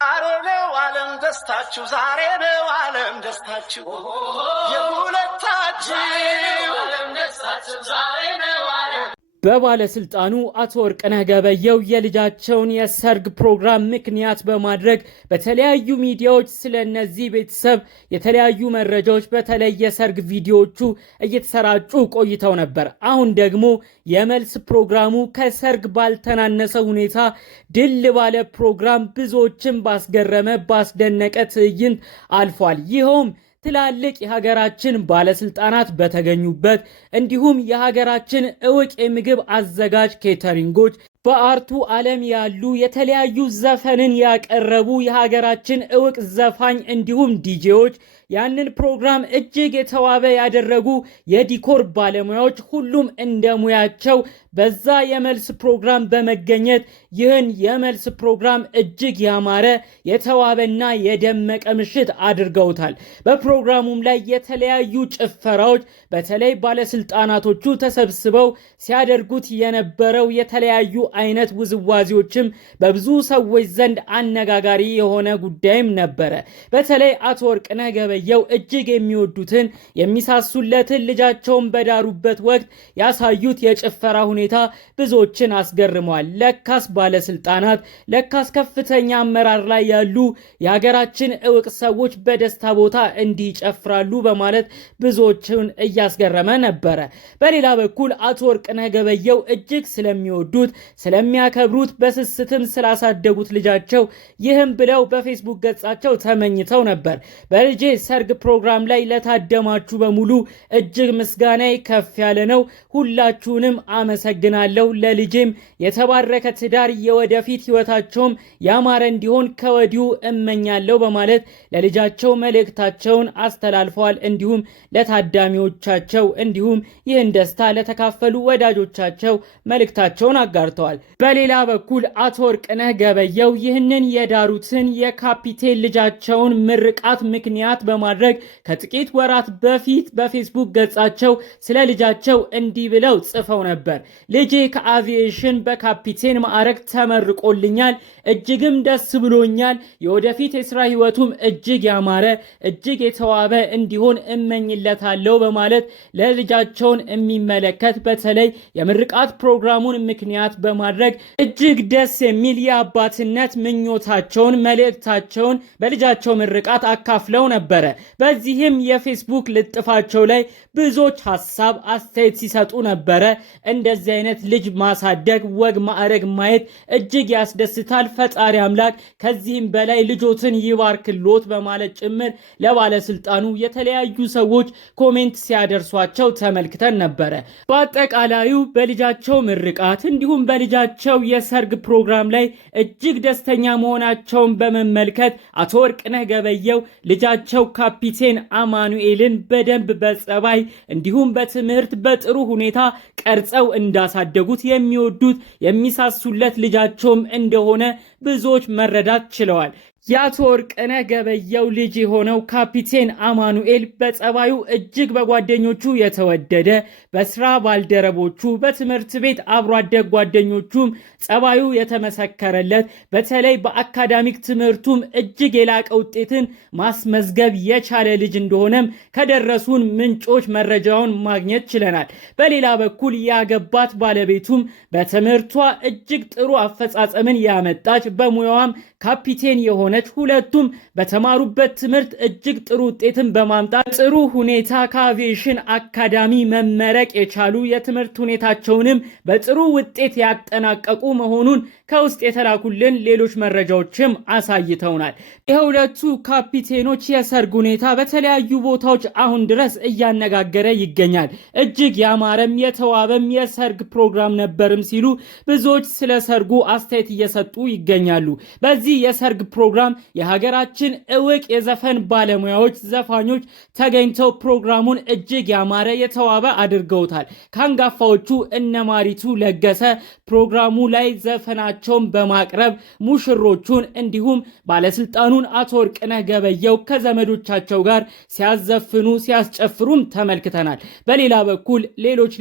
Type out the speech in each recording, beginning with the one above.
አረነው ዓለም ደስታችሁ ዛሬ ነው ዓለም ደስታችሁ የሁለታችሁ ዓለም ደስታችሁ ዛሬ ነው ዓለም በባለስልጣኑ አቶ ወርቅነህ ገበየሁ የልጃቸውን የሰርግ ፕሮግራም ምክንያት በማድረግ በተለያዩ ሚዲያዎች ስለነዚህ ቤተሰብ የተለያዩ መረጃዎች በተለይ የሰርግ ቪዲዮዎቹ እየተሰራጩ ቆይተው ነበር። አሁን ደግሞ የመልስ ፕሮግራሙ ከሰርግ ባልተናነሰ ሁኔታ ድል ባለ ፕሮግራም ብዙዎችን ባስገረመ ባስደነቀ ትዕይንት አልፏል። ይኸውም ትላልቅ የሀገራችን ባለስልጣናት በተገኙበት እንዲሁም የሀገራችን እውቅ የምግብ አዘጋጅ ኬተሪንጎች በአርቱ ዓለም ያሉ የተለያዩ ዘፈንን ያቀረቡ የሀገራችን እውቅ ዘፋኝ እንዲሁም ዲጄዎች ያንን ፕሮግራም እጅግ የተዋበ ያደረጉ የዲኮር ባለሙያዎች ሁሉም እንደሙያቸው በዛ የመልስ ፕሮግራም በመገኘት ይህን የመልስ ፕሮግራም እጅግ ያማረ የተዋበና የደመቀ ምሽት አድርገውታል። በፕሮግራሙም ላይ የተለያዩ ጭፈራዎች በተለይ ባለስልጣናቶቹ ተሰብስበው ሲያደርጉት የነበረው የተለያዩ አይነት ውዝዋዜዎችም በብዙ ሰዎች ዘንድ አነጋጋሪ የሆነ ጉዳይም ነበረ። በተለይ አቶ ወርቅነህ ገበየሁ እጅግ የሚወዱትን የሚሳሱለትን ልጃቸውን በዳሩበት ወቅት ያሳዩት የጭፈራ ሁኔታ ብዙዎችን አስገርመዋል። ለካስ ባለስልጣናት ለካስ ከፍተኛ አመራር ላይ ያሉ የሀገራችን እውቅ ሰዎች በደስታ ቦታ እንዲህ ይጨፍራሉ በማለት ብዙዎችን እያስገረመ ነበረ። በሌላ በኩል አቶ ወርቅነህ ገበየሁ እጅግ ስለሚወዱት ስለሚያከብሩት በስስትም ስላሳደጉት ልጃቸው ይህም ብለው በፌስቡክ ገጻቸው ተመኝተው ነበር። በልጄ ሰርግ ፕሮግራም ላይ ለታደማችሁ በሙሉ እጅግ ምስጋናዬ ከፍ ያለ ነው። ሁላችሁንም አመሰግናለሁ። ለልጄም የተባረከ ትዳር የወደፊት ህይወታቸውም ያማረ እንዲሆን ከወዲሁ እመኛለሁ በማለት ለልጃቸው መልእክታቸውን አስተላልፈዋል። እንዲሁም ለታዳሚዎቻቸው እንዲሁም ይህን ደስታ ለተካፈሉ ወዳጆቻቸው መልእክታቸውን አጋርተዋል። በሌላ በኩል አቶ ወርቅነህ ገበየሁ ይህንን የዳሩትን የካፒቴን ልጃቸውን ምርቃት ምክንያት በማድረግ ከጥቂት ወራት በፊት በፌስቡክ ገጻቸው ስለ ልጃቸው እንዲህ ብለው ጽፈው ነበር። ልጄ ከአቪዬሽን በካፒቴን ማዕረግ ተመርቆልኛል። እጅግም ደስ ብሎኛል። የወደፊት የስራ ህይወቱም እጅግ ያማረ እጅግ የተዋበ እንዲሆን እመኝለታለሁ በማለት ለልጃቸውን የሚመለከት በተለይ የምርቃት ፕሮግራሙን ምክንያት በማድረግ እጅግ ደስ የሚል የአባትነት ምኞታቸውን መልእክታቸውን በልጃቸው ምርቃት አካፍለው ነበረ። በዚህም የፌስቡክ ልጥፋቸው ላይ ብዙዎች ሀሳብ አስተያየት ሲሰጡ ነበረ። እንደዚህ አይነት ልጅ ማሳደግ ወግ ማዕረግ ማየት እጅግ ያስደስታል። ፈጣሪ አምላክ ከዚህም በላይ ልጆትን ይባርክሎት በማለት ጭምር ለባለስልጣኑ የተለያዩ ሰዎች ኮሜንት ሲያደርሷቸው ተመልክተን ነበረ። በአጠቃላዩ በልጃቸው ምርቃት እንዲሁም በልጃቸው የሰርግ ፕሮግራም ላይ እጅግ ደስተኛ መሆናቸውን በመመልከት አቶ ወርቅነህ ገበየሁ ልጃቸው ካፒቴን አማኑኤልን በደንብ በጸባይ እንዲሁም በትምህርት በጥሩ ሁኔታ ቀርጸው እንዳሳደጉት የሚወዱት የሚሳሱለት ልጃቸውም እንደሆነ ብዙዎች መረዳት ችለዋል። የአቶ ወርቅነህ ገበየሁ ልጅ የሆነው ካፒቴን አማኑኤል በጸባዩ እጅግ በጓደኞቹ የተወደደ በስራ ባልደረቦቹ በትምህርት ቤት አብሮ አደግ ጓደኞቹም ጸባዩ የተመሰከረለት በተለይ በአካዳሚክ ትምህርቱም እጅግ የላቀ ውጤትን ማስመዝገብ የቻለ ልጅ እንደሆነም ከደረሱን ምንጮች መረጃውን ማግኘት ችለናል። በሌላ በኩል ያገባት ባለቤቱም በትምህርቷ እጅግ ጥሩ አፈጻጸምን ያመጣች በሙያዋም ካፒቴን የሆነ ሁለቱም በተማሩበት ትምህርት እጅግ ጥሩ ውጤትን በማምጣት ጥሩ ሁኔታ ከአቪዬሽን አካዳሚ መመረቅ የቻሉ የትምህርት ሁኔታቸውንም በጥሩ ውጤት ያጠናቀቁ መሆኑን ከውስጥ የተላኩልን ሌሎች መረጃዎችም አሳይተውናል። የሁለቱ ካፒቴኖች የሰርግ ሁኔታ በተለያዩ ቦታዎች አሁን ድረስ እያነጋገረ ይገኛል። እጅግ ያማረም የተዋበም የሰርግ ፕሮግራም ነበርም ሲሉ ብዙዎች ስለ ሰርጉ አስተያየት እየሰጡ ይገኛሉ። በዚህ የሰርግ ፕሮግራም የሀገራችን እውቅ የዘፈን ባለሙያዎች ዘፋኞች ተገኝተው ፕሮግራሙን እጅግ ያማረ የተዋበ አድርገውታል። ከአንጋፋዎቹ እነ ማሪቱ ለገሰ ፕሮግራሙ ላይ ዘፈናቸውን በማቅረብ ሙሽሮቹን እንዲሁም ባለስልጣኑን አቶ ወርቅነህ ገበየሁ ከዘመዶቻቸው ጋር ሲያዘፍኑ ሲያስጨፍሩም ተመልክተናል። በሌላ በኩል ሌሎች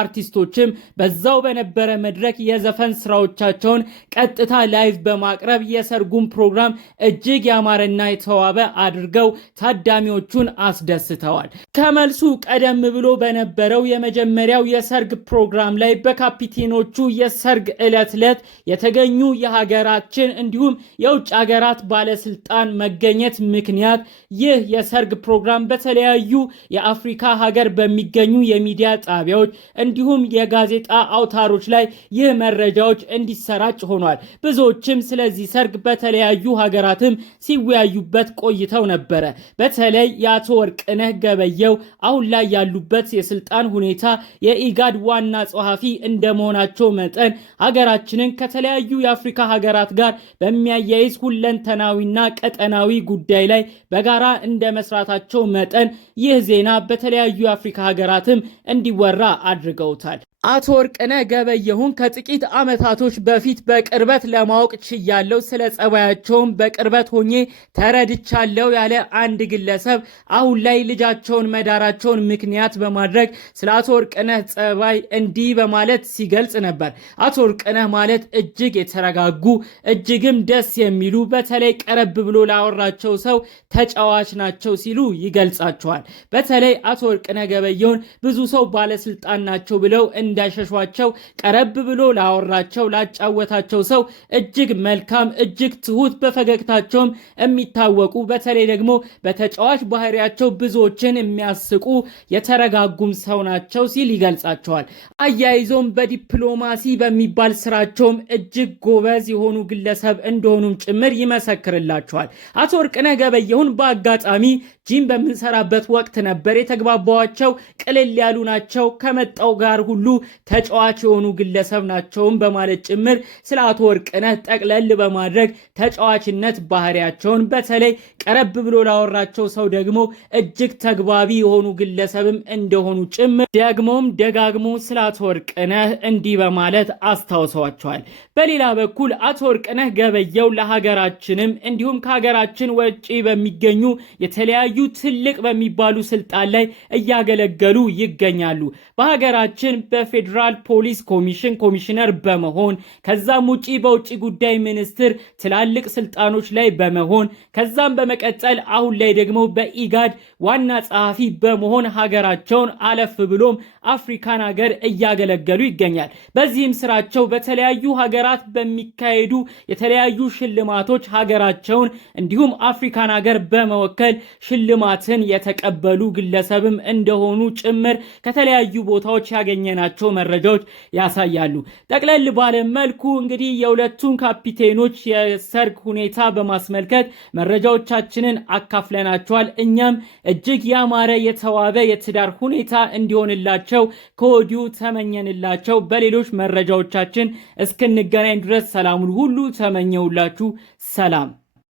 አርቲስቶችም በዛው በነበረ መድረክ የዘፈን ስራዎቻቸውን ቀጥታ ላይቭ በማቅረብ የሰርጉን ፕሮግራም እጅግ ያማረና የተዋበ አድርገው ታዳሚዎቹን አስደስተዋል። ከመልሱ ቀደም ብሎ በነበረው የመጀመሪያው የሰርግ ፕሮግራም ላይ በካፒቴኖቹ የሰርግ ዕለት የተገኙ የሀገራችን እንዲሁም የውጭ ሀገራት ባለስልጣን መገኘት ምክንያት ይህ የሰርግ ፕሮግራም በተለያዩ የአፍሪካ ሀገር በሚገኙ የሚዲያ ጣቢያዎች እንዲሁም የጋዜጣ አውታሮች ላይ ይህ መረጃዎች እንዲሰራጭ ሆኗል። ብዙዎችም ስለዚህ ሰርግ በተለያዩ ሀገራትም ሲወያዩበት ቆይተው ነበረ። በተለይ የአቶ ወርቅነህ ገበየሁ አሁን ላይ ያሉበት የስልጣን ሁኔታ የኢጋድ ዋና ጸሐፊ እንደመሆናቸው መጠን ሀገራችንን ከተለያዩ የአፍሪካ ሀገራት ጋር በሚያያይዝ ሁለንተናዊና ቀጠናዊ ጉዳይ ላይ በጋራ እንደመስራታቸው መጠን ይህ ዜና በተለያዩ የአፍሪካ ሀገራትም እንዲወራ አድርገውታል። አቶ ወርቅነህ ገበየሁን ከጥቂት ዓመታቶች በፊት በቅርበት ለማወቅ ችያለው፣ ስለ ጸባያቸውም በቅርበት ሆኜ ተረድቻለው ያለ አንድ ግለሰብ አሁን ላይ ልጃቸውን መዳራቸውን ምክንያት በማድረግ ስለ አቶ ወርቅነህ ጸባይ እንዲህ በማለት ሲገልጽ ነበር። አቶ ወርቅነህ ማለት እጅግ የተረጋጉ እጅግም ደስ የሚሉ በተለይ ቀረብ ብሎ ላወራቸው ሰው ተጫዋች ናቸው ሲሉ ይገልጻቸዋል። በተለይ አቶ ወርቅነህ ገበየሁን ብዙ ሰው ባለስልጣን ናቸው ብለው እንዳይሸሿቸው ቀረብ ብሎ ላወራቸው ላጫወታቸው ሰው እጅግ መልካም እጅግ ትሁት በፈገግታቸውም የሚታወቁ በተለይ ደግሞ በተጫዋች ባህሪያቸው ብዙዎችን የሚያስቁ የተረጋጉም ሰው ናቸው ሲል ይገልጻቸዋል። አያይዞም በዲፕሎማሲ በሚባል ስራቸውም እጅግ ጎበዝ የሆኑ ግለሰብ እንደሆኑም ጭምር ይመሰክርላቸዋል። አቶ ወርቅነህ ገበየሁን በአጋጣሚ ጂም በምንሰራበት ወቅት ነበር የተግባባዋቸው። ቅልል ያሉ ናቸው፣ ከመጣው ጋር ሁሉ ተጫዋች የሆኑ ግለሰብ ናቸውም በማለት ጭምር ስለ አቶ ወርቅነህ ጠቅለል በማድረግ ተጫዋችነት ባህሪያቸውን በተለይ ቀረብ ብሎ ላወራቸው ሰው ደግሞ እጅግ ተግባቢ የሆኑ ግለሰብም እንደሆኑ ጭምር ደግሞም ደጋግሞ ስለ አቶ ወርቅነህ እንዲህ በማለት አስታውሰዋቸዋል። በሌላ በኩል አቶ ወርቅነህ ገበየሁ ለሀገራችንም እንዲሁም ከሀገራችን ውጪ በሚገኙ የተለያዩ ትልቅ በሚባሉ ስልጣን ላይ እያገለገሉ ይገኛሉ። በሀገራችን በፌዴራል ፖሊስ ኮሚሽን ኮሚሽነር በመሆን ከዛም ውጪ በውጪ ጉዳይ ሚኒስትር ትላልቅ ስልጣኖች ላይ በመሆን ከዛም በመቀጠል አሁን ላይ ደግሞ በኢጋድ ዋና ጸሐፊ በመሆን ሀገራቸውን አለፍ ብሎም አፍሪካን ሀገር እያገለገሉ ይገኛል። በዚህም ስራቸው በተለያዩ ሀገራት በሚካሄዱ የተለያዩ ሽልማቶች ሀገራቸውን እንዲሁም አፍሪካን ሀገር በመወከል ሽልማትን የተቀበሉ ግለሰብም እንደሆኑ ጭምር ከተለያዩ ቦታዎች ያገኘናቸው መረጃዎች ያሳያሉ። ጠቅለል ባለ መልኩ እንግዲህ የሁለቱን ካፒቴኖች የሰርግ ሁኔታ በማስመልከት መረጃዎቻችንን አካፍለናቸዋል። እኛም እጅግ ያማረ የተዋበ የትዳር ሁኔታ እንዲሆንላቸው ከወዲሁ ተመኘንላቸው። በሌሎች መረጃዎቻችን እስክንገናኝ ድረስ ሰላሙን ሁሉ ተመኘውላችሁ። ሰላም።